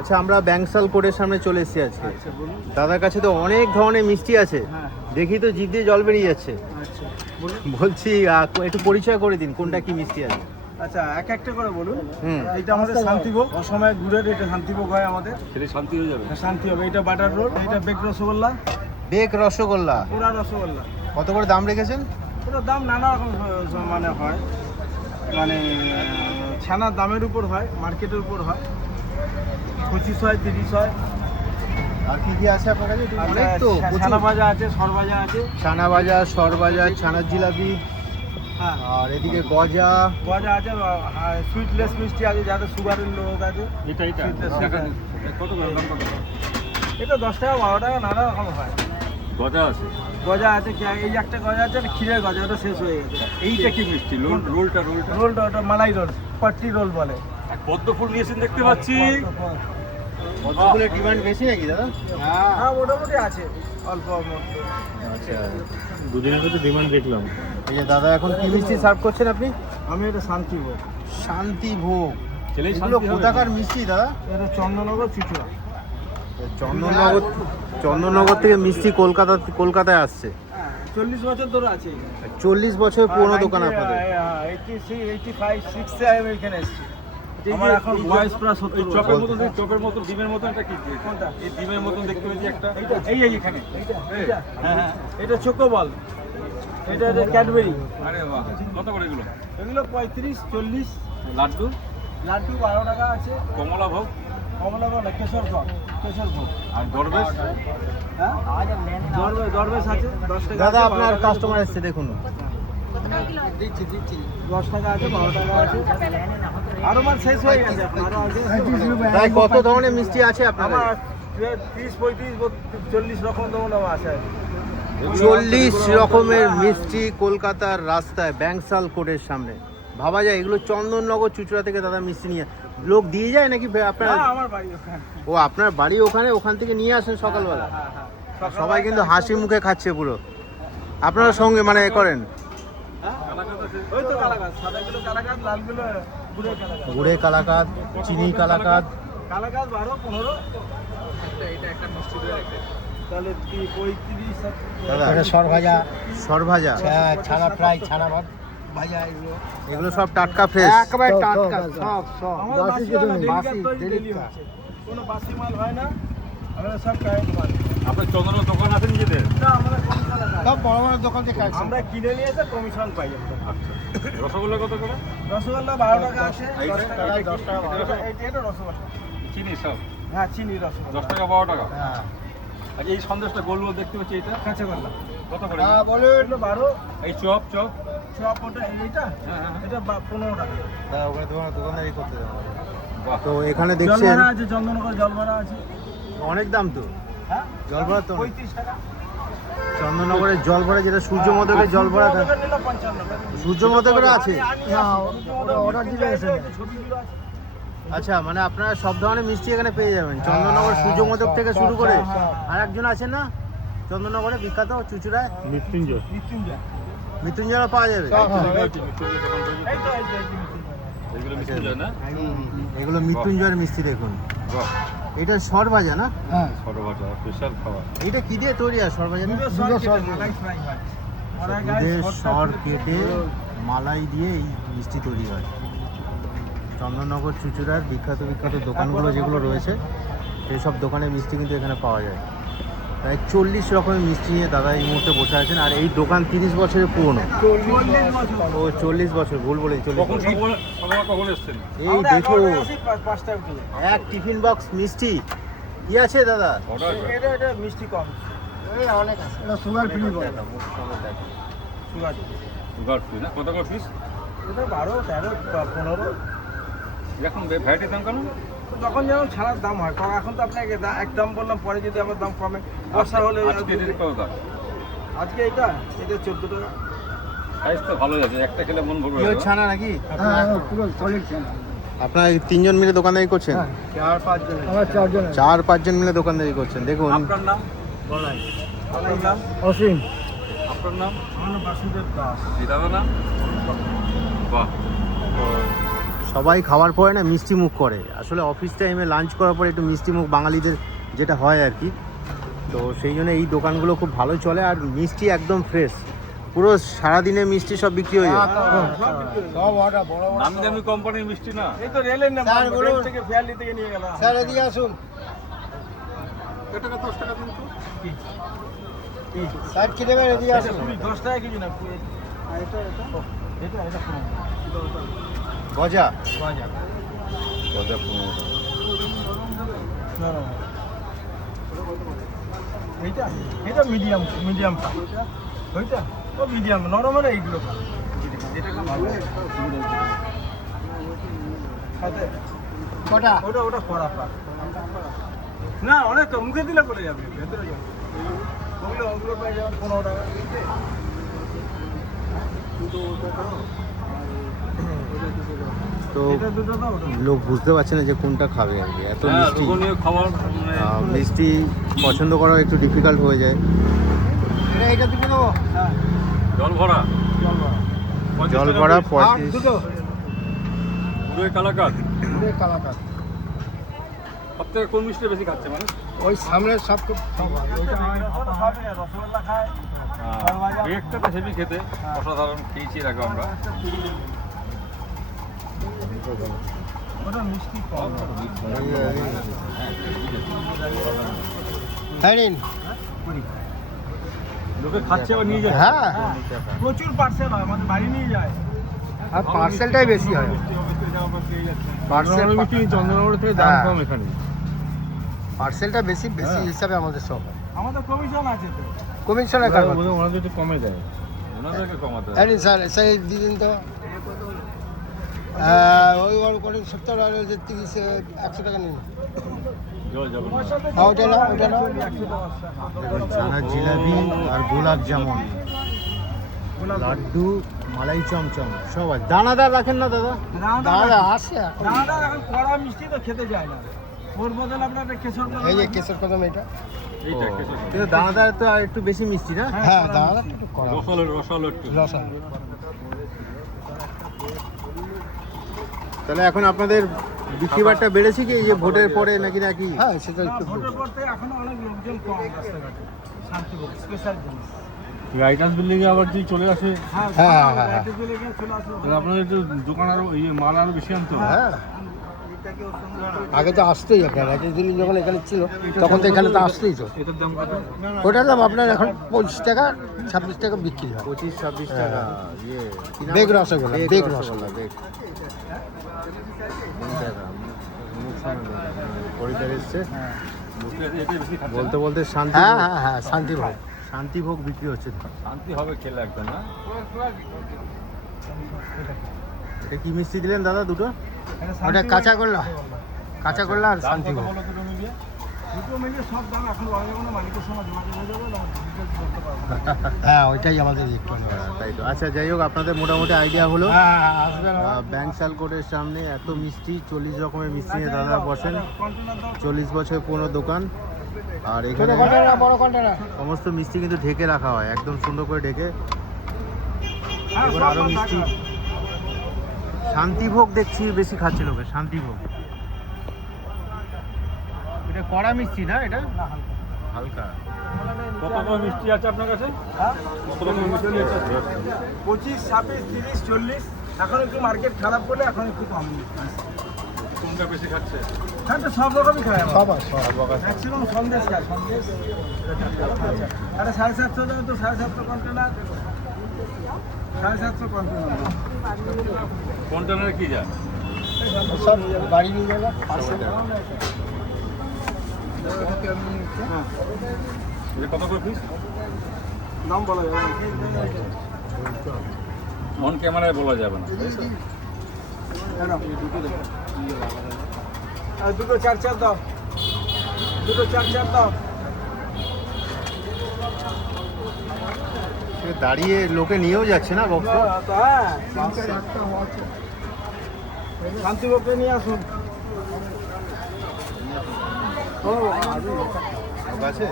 আচ্ছা, আমরা ব্যাংসাল কোর্টের সামনে চলে এসেছি আজকে। আচ্ছা বলুন। দাদার কাছে তো অনেক ধরনের মিষ্টি আছে, হ্যাঁ। দেখি তো জিভ দিয়ে জল বেরিয়ে যাচ্ছে। আচ্ছা বলুন। বলছি একটু পরিচয় করে দিন, কোনটা কি মিষ্টি আছে। আচ্ছা এক একটা করে বলুন। হুম। এইটা আমাদের শান্তিভোগ, অসময়ে গুড়ের, এটা শান্তিভোগ হয় আমাদের। সেটা শান্তি হয়ে যাবে। হ্যাঁ, শান্তি হবে। এটা বাটার রোল, এটা বেক রসগোল্লা, বেক রসগোল্লা পুরা রসগোল্লা। কত করে দাম রেখেছেন? ওটার দাম নানা রকম মানে হয়, মানে ছানার দামের উপর হয়, মার্কেটের উপর হয়। 25 হয়, 30 হয়। আর কি কি আছে আপনার কাছে? আর অনেক তো, ছানা ভাজা আছে, সর ভাজা আছে। ছানা ভাজা, সর ভাজা, ছানার জিলাপি, হ্যাঁ, আর এদিকে গজা। গজা আছে, সুইটলেস মিষ্টি আছে, যাদের সুগারের লোক আছে। এটা Sweetless দেখা আছে। দিন। কত করে দাম কত? এটা 10 টাকা 12 টাকা নানা রকম হয়। গজা আছে। গজা আছে, এই একটা গজা আছে, একটা ক্ষীরের গজা, ওটা শেষ হয়ে গেছে। এইটা কি মিষ্টি? রোলটা রোলটা ওটা মালাই রোল, পাট্টি রোল বলে। পদ্ম ফুল নিয়েছেন দেখতে পাচ্ছি। কতগুলোর ডিমান্ড বেশি নাকি দাদা? হ্যাঁ মোটামুটি আছে, অল্প মধ্যে। আচ্ছা, দুদিনের মধ্যে ডিমান্ড দেখলাম। এই যে দাদা এখন কি মিষ্টি সার্ভ করছেন আপনি? আমি এটা শান্তিভোগ। শান্তি ভোগ। ছেলেই এগুলো শান্তি হবে। কোথাকার মিষ্টি দাদা? এটা চন্দননগর চুচুড়া। চন্দননগর। চন্দননগর থেকে মিষ্টি কলকাতায় আসছে। 40 বছর ধরে আছে। 40 বছর পুরনো দোকান আপনাদের। 85, 6 আমি এখানে এসেছি। আমার এখন বয়স প্রায় 70 বছর। চপের মতন ডিমের মতন এটা কি? কোনটা? এই ডিমের মতন দেখতে পেয়েছি একটা। এইটা? এই এখানে। এইটা? হ্যাঁ। এটা চোকোবল, এটা ক্যাডবেরি। আরে বাহ, কত করে এগুলো? এগুলো 35, 40। লাড্ডু, লাড্ডু 12 টাকা আছে। কমলা ভোগ কমলা বলে কেশর ভোগ, কেশর ভোগ। আর দরবেশ। হ্যাঁ, দরবেশ আছে 10 টাকা। দাদা আছে, আপনার 12 টাকা কাস্টমার এসছে দেখুন। দিচ্ছি 10 টাকা আছে, 12 টাকা আছে। আরো মাল শেষ হয়ে গেছে, আরো আছে। প্রায় কত ধরনের মিষ্টি আছে আপনার? আমার 30, 35, 40 রকম ধরনের আছে। 40 রকমের মিষ্টি কলকাতার রাস্তায় ব্যাংসাল কোর্টের সামনে। ভাবা যায় এগুলো চন্দননগর চুচুড়া থেকে দাদা মিষ্টি নিয়ে লোক দিয়ে যায় নাকি আপনার? না, আমার বাড়ি ওখানে। ও আপনার বাড়ি ওখানে, ওখান থেকে নিয়ে আসেন সকালবেলা? হ্যাঁ। সবাই কিন্তু হাসি মুখে খাচ্ছে পুরো। আপনারা সঙ্গে মানে করেন হ্যাঁ? ওই তো কালাকাঁদ, সাদাগুলো কালাকাঁদ, লালগুলো গুড়ের কালাকাঁদ। গুড়ে কালাকাঁদ, চিনি কালাকাঁদ। কালাকাঁদ 12, 15। এটা একটা মিষ্টি দই আছে। তাহলে 35। দাদা সর ভাজা, সর ভাজা, ছানা ফ্রাই, ছানা ভাত ভাজা, এগুলো সব টাটকা ফ্রেশ। একেবারে সব, টাটকা, সব। সব আমাদের বাসি বাসি কিছু হয় না, নেই, ডেলিকাত বাসি, তৈরি ডেলি ডেলিকাত। হচ্ছে। কোনো বাসি মাল হয় না, আমরা সব কারেন্ট মাল। আপনার চন্দনের দোকান আছে নিজেদের? না, আমরা কমিশন লাগাই। সব বড় বড় দোকান থেকে খাচ্ছি। আমরা কিনে নিয়ে এসে কমিশন পাই আমরা। আচ্ছা, রসগোল্লা কত করে? রসগোল্লা 12 টাকা আছে, এইটা? 10 টাকা, 10 টাকা। এটা রসগোল্লা। চিনি সব হ্যাঁ, চিনি রসগোল্লা। 10 টাকা 12 টাকা। হ্যাঁ, আর এই সন্দেশটা গোল গোল দেখতে পাচ্ছি, এটা কাঁচা গোল্লা। কত করে? হ্যাঁ, বলুন। এগুলো 12, এই চপ চপ ওটা, এইটা হ্যাঁ। এটা 15 টাকা। দাদা ওখানে দোকানদারি করতে দেন। বাহ। তো এখানে দেখছেন জলভরা আছে, চন্দননগর জলভরা আছে। অনেক দাম তো। হ্যাঁ, জলভরা তো অনেক। 35 টাকা। চন্দননগরের জল ভরা, যেটা সূর্য মদকের জল ভরা, সূর্যমুখী নিলে 55 টাকা। সূর্য মদকের আছে। না, order দিলে এসে যাবে। ছবিগুলো আছে। আচ্ছা, মানে আপনারা সব ধরনের মিষ্টি এখানে পেয়ে যাবেন। চন্দননগর সূর্য মদক থেকে শুরু করে আর একজন আছেন না চন্দননগরে বিখ্যাত চুচুড়ায়, মৃত্যুঞ্জয়। মৃত্যুঞ্জয় পাওয়া যাবে। এই তো, এই তো, এগুলো মৃত্যুঞ্জয় না? এগুলো মৃত্যুঞ্জয়ের মিষ্টি দেখুন। বাহ, এটা সর ভাজা না? হ্যাঁ, সরভাজা স্পেশাল খাবার। এটা কি দিয়ে তৈরি হয় সর ভাজা? দুধের দুধের সর সর কেটে মালাই ফ্রাই হয়। মালাই দুধের গায়ে সর সরটা কেটে মালাই দিয়ে এই মিষ্টি তৈরি হয়। চন্দননগর চুচুড়ার বিখ্যাত দোকানগুলো যেগুলো রয়েছে সেই সব দোকানের মিষ্টি কিন্তু এখানে পাওয়া যায়। প্রায় 40 রকমের মিষ্টি নিয়ে দাদা এই মুহূর্তে বসে আছেন। আর এই দোকান 30 বছরের পুরনো। 40 বছর। ও 40 বছর, ভুল বলেছি, 40 কখন বছর। কখন এসছেন? এই আমরা দেখো 11টায় আসি, 5টায় উঠে যাই। এক টিফিন বক্স মিষ্টি কি আছে দাদা? অর্ডার এটা মিষ্টি কম, এই অনেক আছে। এটা সুগার ফ্রি বলে। সুগার। সুগার ফ্রি না? কত করে পিস? এটা 12, 13, 15। এখন ভ্যারাইটির দাম কেন? যখন যেমন ছাড়ার দাম হয়, কারণ এখন তো আপনাকে এক দাম বললাম, পরে যদি আমার দাম কমে, বর্ষা হলে আজকে এটার কত দাম? আজকে এটা 14 টাকা। সাইজ তো ভালো আছে, একটা খেলে মন ভরবে। কি হচ্ছে ছানা নাকি? হ্যাঁ, পুরো সলিড ছানা। আপনারা এই 3 জন মিলে দোকানদারি করছেন? হ্যাঁ, 4-5 জন। আমরা 4 জন আছি। 4-5 জন মিলে দোকানদারি করছেন। দেখুন আপনার নাম? আপনার নাম? অসীম। আপনার নাম? আমার নাম বাসুদেব দাস। এই দাদা নাম? বাহ, তো সবাই খাওয়ার পরে না মিষ্টি মুখ করে, আসলে অফিস টাইমে লাঞ্চ করার পরে একটু মিষ্টি মুখ বাঙালিদের যেটা হয় আর কি। তো সেই জন্য এই দোকানগুলো খুব ভালো চলে, আর মিষ্টি একদম ফ্রেশ, পুরো সারাদিনে মিষ্টি সব বিক্রি হয়ে যায়। সব অর্ডার বড় বড়। নামি দামি কোম্পানির মিষ্টি না। এই তো রেলের না, স্যার, বলুন। রেল থেকে ফেয়ারলি থেকে নিয়ে গেলাম। স্যার এদিকে আসুন। স্যার কি দেবেন, এদিকে আসুন। 10 টাকা কেজি না। এটা এটা এটা গজা গজা 15 টাকা। না না, এইটা এটা মিডিয়াম মিডিয়াম ওইটা ও মিডিয়াম নরমাল এইগুলো এটা ভালো সাথে কটা? ওটা ওটা করা না, অনেক তো মুখে দিলে পড়ে যাবে, ভেতরে যাবে। ওগুলো ওগুলো পাই যাবেন 15 টাকা। তো এটা দুটো দাও, ওটা লোক বুঝতে পারছে না যে কোনটা খাবে আর কি, এত হ্যাঁ, মিষ্টি। দোকানীয় খাবার মানে মিষ্টি পছন্দ করা একটু ডিফিকাল্ট হয়ে যায়। এটা দিকে দেবো। হ্যাঁ জল ভরা। চল বাবা। 35 জল টাকা ভরা piece। 35। দুটো পুরোই কালাকাঁদ। কালাকাত। সব থেকে কোন মিষ্টি বেশি খাচ্ছে মানে? ওই সামনে সব খুব ওইটা তো খাবে না, রসগোল্লা খায়। একটা তো হেভি খেতে, অসাধারণ, খেয়েছি এর আগে আমরা। ওটা মিষ্টি কম। হ্যাঁ নিন। লোকে খাচ্ছে আবার নিয়ে যাচ্ছে। হ্যাঁ, প্রচুর পার্সেল হয়, আমাদের বাড়ি নিয়ে যায়। আর পার্সেলটাই বেশি হয়। পার্সেল চন্দ্রনগর থেকে দাম কম এখানে। পার্সেলটা বেশি বেশি হিসাবে আমাদের সব আমাদের কমিশন আছে তো। কমিশনের কাজ। ওনাদের একটু কমে যায়, ওনাদেরকে কমাতে হবে। হ্যাঁ নিন স্যার, স্যার দিয়ে দিন তো। ওই ওর করে 70 আর 30 100 টাকা নিন। জল যাবে না। হ্যাঁ ওটা না, ওটা না। ছানার জিলাপি আর গোলাপ জামুন, লাড্ডু, মালাই চমচম সব আছে। দানাদার রাখেন না দাদা? দাদা আসে এখন। দাদা এখন কড়া মিষ্টি তো খেতে যায় না, ওর বদলে আপনার কেশর কদম। এই যে কেশর কদম এটা। এইটা কেশর। কিন্তু দানাদার তো আর একটু বেশি মিষ্টি না? হ্যাঁ দাদা একটু করা রসালো রসালো একটু। রসা। তাহলে এখন আপনাদের বিক্রি বাট্টা বেড়েছে কি এই যে ভোটের পরে নাকি নাকি? হ্যাঁ সেটা একটু ভোটের পর থেকে এখনো অনেক লোকজন কম রাস্তাঘাটে, শান্তিভোগ স্পেশাল জিনিস। রাইটার্স বিল্ডিং এ আবার যদি চলে আসে, হ্যাঁ হ্যাঁ, হ্যাঁ, গাড়িতে চলে গিয়ে চলে আসবে। তাহলে আপনাদের একটু দোকান আরো মাল আরো বেশি আনতে হবে। হ্যাঁ আগে তো আসতোই আপনার আগে দিন যখন এখানে ছিল তখন তো এখানে তো আসতোই তো। এটার দাম কত? ওটার দাম আপনার এখন 25 টাকা 26 টাকা বিক্রি হয়। 25-26 টাকা। ইয়ে কি নাম? বেগ রসগোল্লা, বেগ বেগ রসগোল্লা। রসগোল্লা, বেগ। কোন জায়গা? মুখ শোনা যায় না। খরিদ্দার এসছে, লোকে এটাই বেশি খাচ্ছে। বলতে বলতে হ্যাঁ শান্তিভোগ, হ্যাঁ হ্যাঁ শান্তিভোগ। শান্তিভোগ বিক্রি হচ্ছে। শান্তি হবে খেলে একদম না। এটা কি মিষ্টি দিলেন দাদা দুটো? ওটা কাঁচা গোল্লা, কাঁচা গোল্লা আর দাম কত শান্তিভোগ। হলো দুটো মিলিয়ে? দুটো মিলিয়ে সব দাম এখন বলা যাবে না, মালিকের সময় যোগাযোগ হয়ে যাবে না, ডিটেলস বলতে পারবো না। হ্যাঁ ওইটাই আমাদের একটু। তাই তো। আচ্ছা যাই হোক, আপনাদের মোটামুটি আইডিয়া হলো। হ্যাঁ আসবেন। ব্যাংক সালকোটের সামনে এত মিষ্টি, 40 রকমের মিষ্টি নিয়ে দাদা বসেন। কন্টেনার দাও। 40 বছর পুরনো দোকান। আর ছোট এখানে কন্টেনার বড় কন্টেনার। সমস্ত মিষ্টি কিন্তু ঢেকে রাখা হয়, একদম সুন্দর করে ঢেকে। হ্যাঁ, এবার সব আরো মাল মিষ্টি। রাখা। শান্তিভোগ দেখছি বেশি খাচ্ছে লোকে, শান্তিভোগ। এটা কড়া মিষ্টি না, এটা না, হালকা। হালকা। কত রকম মিষ্টি আছে আপনার কাছে? হ্যাঁ? কত রকম মিষ্টি আছে? 25, 26, 30, 40। এখন একটু মার্কেট খারাপ করলে এখন একটু কম। কোনটা বেশি খাচ্ছে? হ্যাঁ তো সব রকমই খায় আমার। সব আছে। ম্যাক্সিমাম সন্দেশ খায়, সন্দেশ। আরে 750 দাও তো, 750 কন্টেনার, 750 কন্টেনার। কন্টেনারে কি যায়? সব বাড়ি নিয়ে যাবে পার্সেল। এটা কত করে পিস? নাম বলা যাবে না। অন ক্যামেরায় বলা যাবে না। আর দুটো 4-4 দাও, দুটো 4-4 দাও। সে দাঁড়িয়ে লোকে নিয়েও যাচ্ছে না বক্স। হ্যাঁ, শান্তিভোগকে নিয়ে আসুন। আছে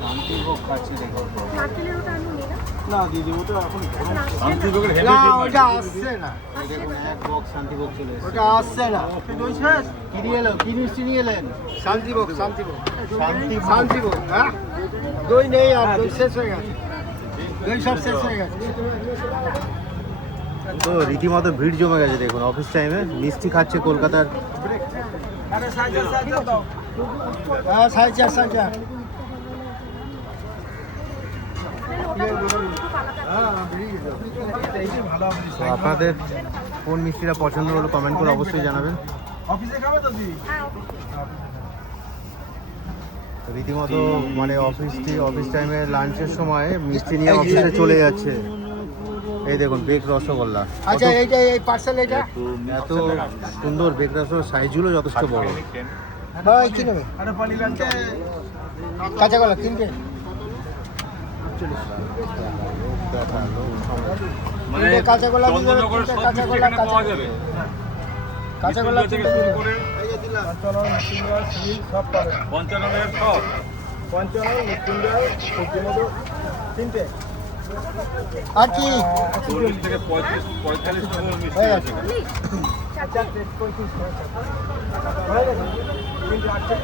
শান্তিভোগ খাচ্ছি দেখো। নারকেলের ওটা আনুন এটা। না দিদি ওটা এখন গরম তো। শান্তিভোগের হেভি না ডিমান্ড। ওটা আসছে না, এই দেখুন এক বক্স শান্তিভোগ চলে এসেছে। ওটা আসছে না। দই শেষ? কি নিয়ে এলো, কি মিষ্টি নিয়ে এলেন? শান্তিভোগ, শান্তিভোগ, শান্তিভোগ। শান্তিভোগ। হ্যাঁ, দই নেই আর, দই শেষ হয়ে গেছে, দই সব শেষ হয়ে গেছে। তো রীতিমতো ভিড় জমে গেছে দেখুন অফিস টাইমে, মিষ্টি খাচ্ছে কলকাতার। আরে সাইজ দাও। হ্যাঁ, 4.5 4.5। এইটাই ভালো হবে। তো আপনাদের কোন মিষ্টিটা পছন্দ হলো কমেন্ট করে অবশ্যই জানাবেন। অফিসে খাবে তো দিদি? রীতিমতো মানে অফিস টাইমে লাঞ্চের সময় মিষ্টি নিয়ে অফিসে চলে যাচ্ছে। এই দেখুন বেক রসগোল্লা, আচ্ছা, এইটা এই পার্সেল, এটা এত সুন্দর বেক রসগোল্লার সাইজগুলো যথেষ্ট বড়। হয় কি নেবে? আরে পানি লাগছে। কাঁচা কলা কিনবে? মানে তিনটে কাঁচা কলা দিয়ে দেবে, চন্দননগরের তিনটে সব কাঁচা মিষ্টি কলা, এখানে পাওয়া যাবে। কাঁচা কলা বিস্কুট থেকে তিনটে শুরু দিবে। করে এই যে দিলাম। চলো সিঙ্গার সিল সব পাবে। 95 সব। 55 মৃত্যুঞ্জয় সত্যিমতো তিনটে। আর কি 40 থেকে 45 রকমের মিষ্টি হয়ে আছে গেছে। এখানে। আচ্ছা 35 হয়ে গেছে। তিনটে আছে।